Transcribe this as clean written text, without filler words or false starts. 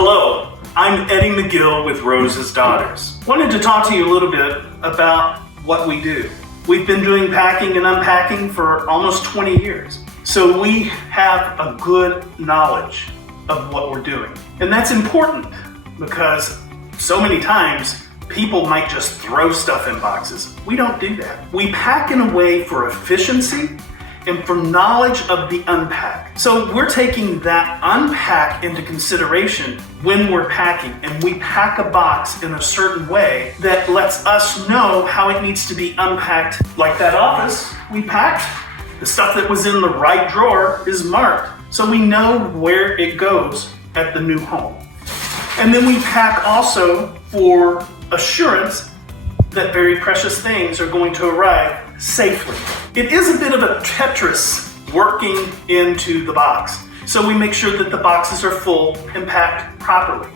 Hello, I'm Eddie McGill with Rose's Daughters. Wanted to talk to you a little bit about what we do. We've been doing packing and unpacking for almost 20 years. So we have a good knowledge of what we're doing. And that's important because so many times people might just throw stuff in boxes. We don't do that. We pack in a way for efficiency and for knowledge of the unpack. So we're taking that unpack into consideration when we're packing, and we pack a box in a certain way that lets us know how it needs to be unpacked. Like that office we packed, the stuff that was in the right drawer is marked, so we know where it goes at the new home. And then we pack also for assurance that very precious things are going to arrive safely. It is a bit of a Tetris working into the box, so we make sure that the boxes are full and packed properly.